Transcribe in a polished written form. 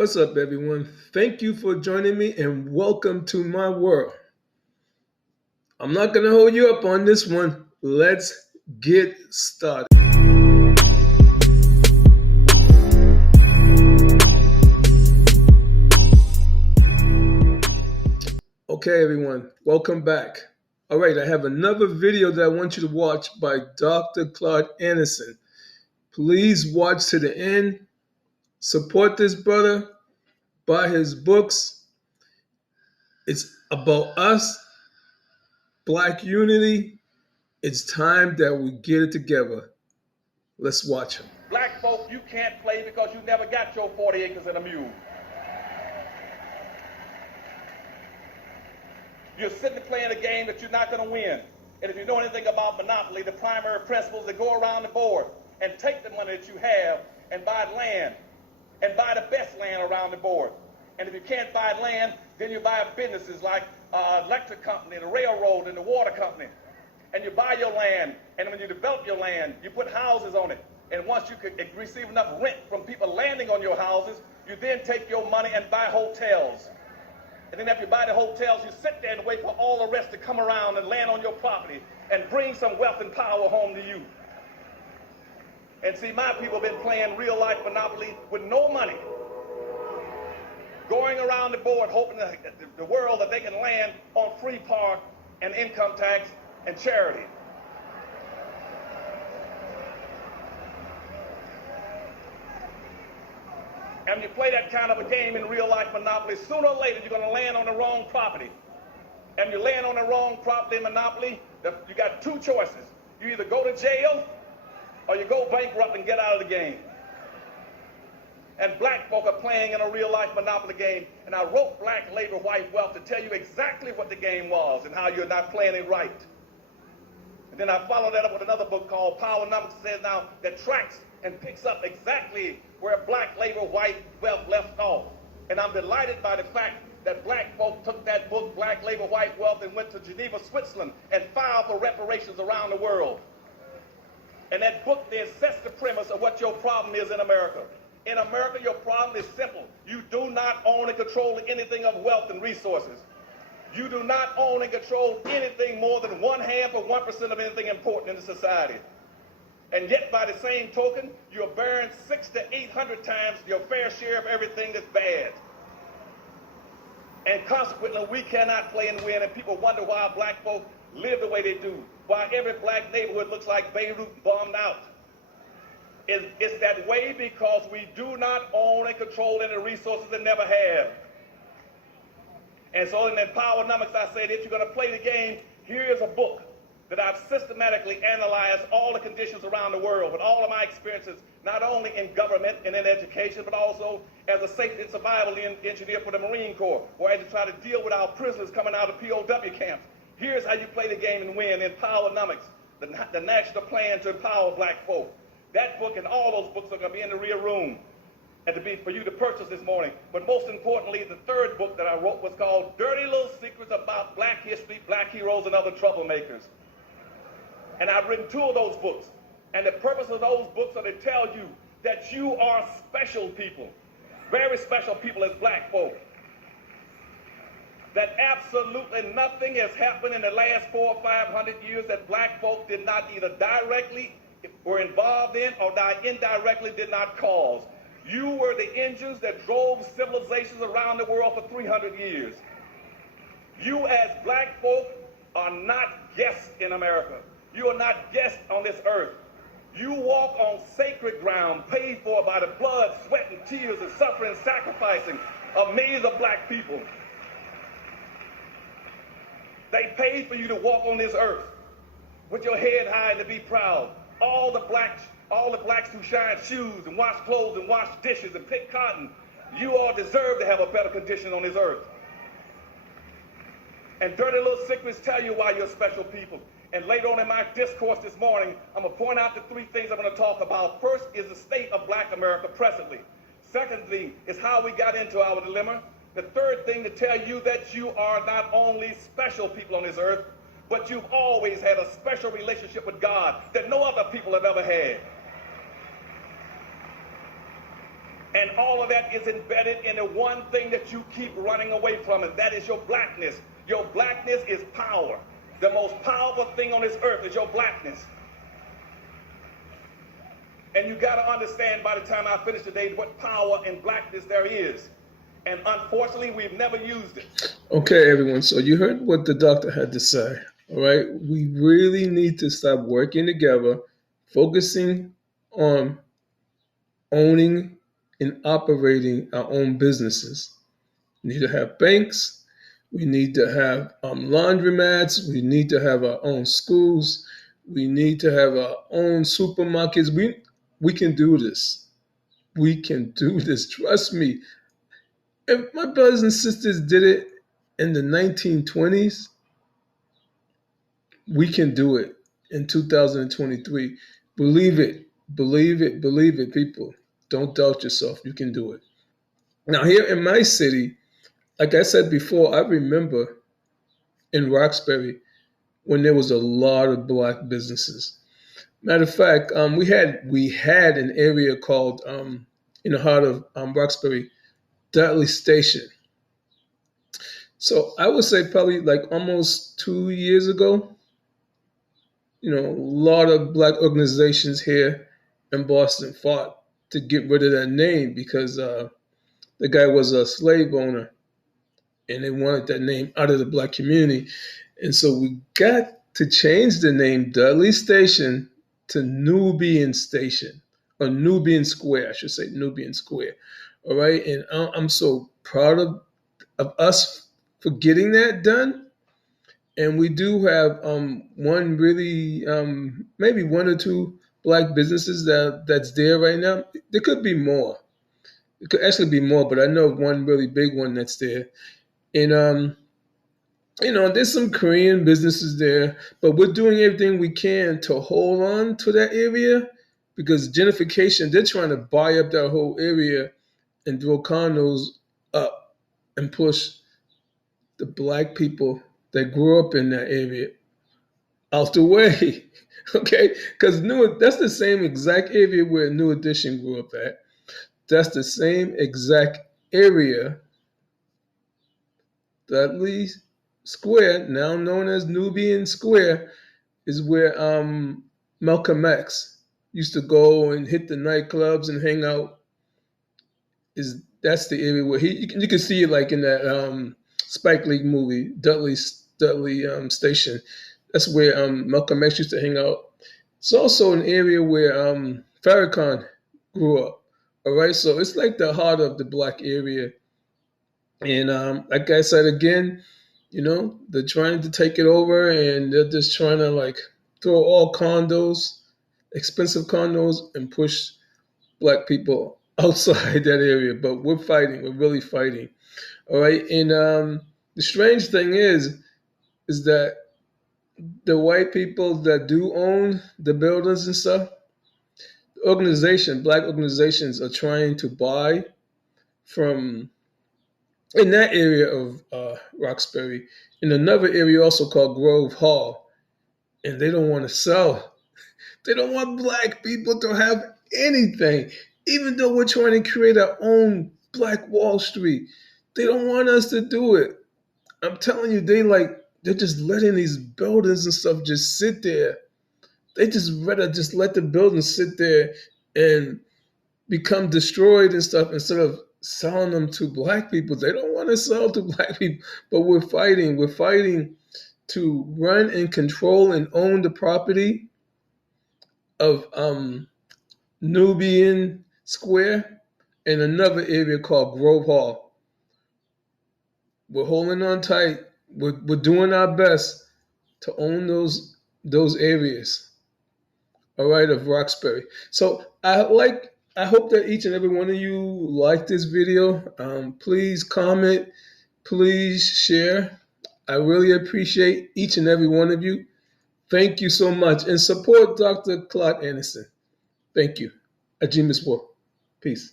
What's up, everyone? Thank you for joining me and welcome to my world. I'm not going to hold you up on this one. Let's get started. Okay, everyone, welcome back. All right, I have another video that I want you to watch by Dr. Claude Anderson. Please watch to the end. Support this brother. Buy his books. It's about us, Black unity. It's time that we get it together. Let's watch him. Black folk, you can't play because you never got your 40 acres and a mule. You're sitting playing a game that you're not going to win. And if you know anything about monopoly, the primary principles that go around the board and take the money that you have and buy land and buy the best land around the board. And if you can't buy land, then you buy businesses like electric company, the railroad, and the water company. And you buy your land, and when you develop your land, you put houses on it. And once you could receive enough rent from people landing on your houses, you then take your money and buy hotels. And then after you buy the hotels, you sit there and wait for all the rest to come around and land on your property and bring some wealth and power home to you. And see, my people have been playing real life monopoly with no money, going around the board hoping that the world that they can land on free park and income tax and charity. And you play that kind of a game in real life monopoly, sooner or later you're going to land on the wrong property. And you land on the wrong property in monopoly, you got two choices. You either go to jail or you go bankrupt and get out of the game. And black folk are playing in a real life monopoly game. And I wrote Black Labor, White Wealth to tell you exactly what the game was and how you're not playing it right. And then I followed that up with another book called PowerNomics, that says now that tracks and picks up exactly where Black Labor, White Wealth left off. And I'm delighted by the fact that black folk took that book, Black Labor, White Wealth, and went to Geneva, Switzerland, and filed for reparations around the world. And that book then sets the premise of what your problem is in America. In America, your problem is simple. You do not own and control anything of wealth and resources. You do not own and control anything more than 1/2 or 1% of anything important in the society. And yet, by the same token, you're bearing 600 to 800 times your fair share of everything that's bad. And consequently, we cannot play and win, and people wonder why black folk live the way they do, why every black neighborhood looks like Beirut bombed out. It's that way because we do not own and control any resources and never have. And so in that PowerNomics, I said, if you're going to play the game, here is a book that I've systematically analyzed all the conditions around the world with all of my experiences, not only in government and in education, but also as a safety and survival engineer for the Marine Corps, where I had to try to deal with our prisoners coming out of POW camps. Here's how you play the game and win in PowerNomics, the national plan to empower black folk. That book and all those books are going to be in the rear room and to be for you to purchase this morning. But most importantly, the third book that I wrote was called Dirty Little Secrets About Black History, Black Heroes, and Other Troublemakers. And I've written 2 of those books. And the purpose of those books are to tell you that you are special people, very special people as black folk. That absolutely nothing has happened in the last 400 or 500 years that black folk did not either directly were involved in or indirectly did not cause. You were the engines that drove civilizations around the world for 300 years. You as black folk are not guests in America. You are not guests on this earth. You walk on sacred ground paid for by the blood, sweat, and tears and suffering and sacrificing of millions of black people. They paid for you to walk on this earth with your head high and to be proud. All the blacks who shine shoes and wash clothes and wash dishes and pick cotton, you all deserve to have a better condition on this earth. And Dirty Little Secrets tell you why you're special people. And later on in my discourse this morning, I'm going to point out the 3 things I'm going to talk about. First is the state of black America presently. Secondly is how we got into our dilemma. The third thing to tell you that you are not only special people on this earth, but you've always had a special relationship with God that no other people have ever had. And all of that is embedded in the one thing that you keep running away from, and that is your blackness. Your blackness is power. The most powerful thing on this earth is your blackness. And you got to understand by the time I finish today what power and blackness there is. And unfortunately, we've never used it. Okay, everyone. So you heard what the doctor had to say. All right. We really need to stop working together, focusing on owning and operating our own businesses. We need to have banks. We need to have laundromats. We need to have our own schools. We need to have our own supermarkets. We can do this. We can do this. Trust me. If my brothers and sisters did it in the 1920s, we can do it in 2023. Believe it. Believe it. Believe it, people. Don't doubt yourself. You can do it. Now, here in my city, like I said before, I remember in Roxbury when there was a lot of black businesses. Matter of fact, we had an area called in the heart of Roxbury, Dudley Station. So I would say probably like almost 2 years ago, a lot of black organizations here in Boston fought to get rid of that name because the guy was a slave owner and they wanted that name out of the black community. And so we got to change the name Dudley Station to Nubian Station, or Nubian Square, I should say, Nubian Square. All right. And I'm so proud of us for getting that done. And we do have one really, maybe one or two black businesses that's there right now. There could be more. It could actually be more, but I know one really big one that's there. And there's some Korean businesses there, but we're doing everything we can to hold on to that area because gentrification, they're trying to buy up that whole area and throw condos up and push the black people that grew up in that area out the way. Okay? Because that's the same exact area where New Edition grew up at. That's the same exact area. Dudley Square, now known as Nubian Square, is where Malcolm X used to go and hit the nightclubs and hang out. That's the area where you can see it like in that Spike Lee movie, Dudley Station. That's where Malcolm X used to hang out. It's also an area where Farrakhan grew up. All right, so it's like the heart of the black area. And like I said again, they're trying to take it over, and they're just trying to like throw all condos, expensive condos, and push black people outside that area. But we're fighting. We're really fighting. All right. And the strange thing is that the white people that do own the buildings and stuff, black organizations are trying to buy from in that area of Roxbury, in another area also called Grove Hall, and they don't want to sell. They don't want black people to have anything, even though we're trying to create our own Black Wall Street. They don't want us to do it. I'm telling you, they're just letting these buildings and stuff just sit there. They just rather just let the buildings sit there and become destroyed and stuff instead of selling them to black people. They don't want to sell to black people, but we're fighting. We're fighting to run and control and own the property of Nubian Square and another area called Grove Hall. We're holding on tight. We're doing our best to own those areas. All right, of Roxbury. So I hope that each and every one of you like this video. Please comment, please share. I really appreciate each and every one of you. Thank you so much. And support Dr. Claude Anderson. Thank you. Agymah. Peace.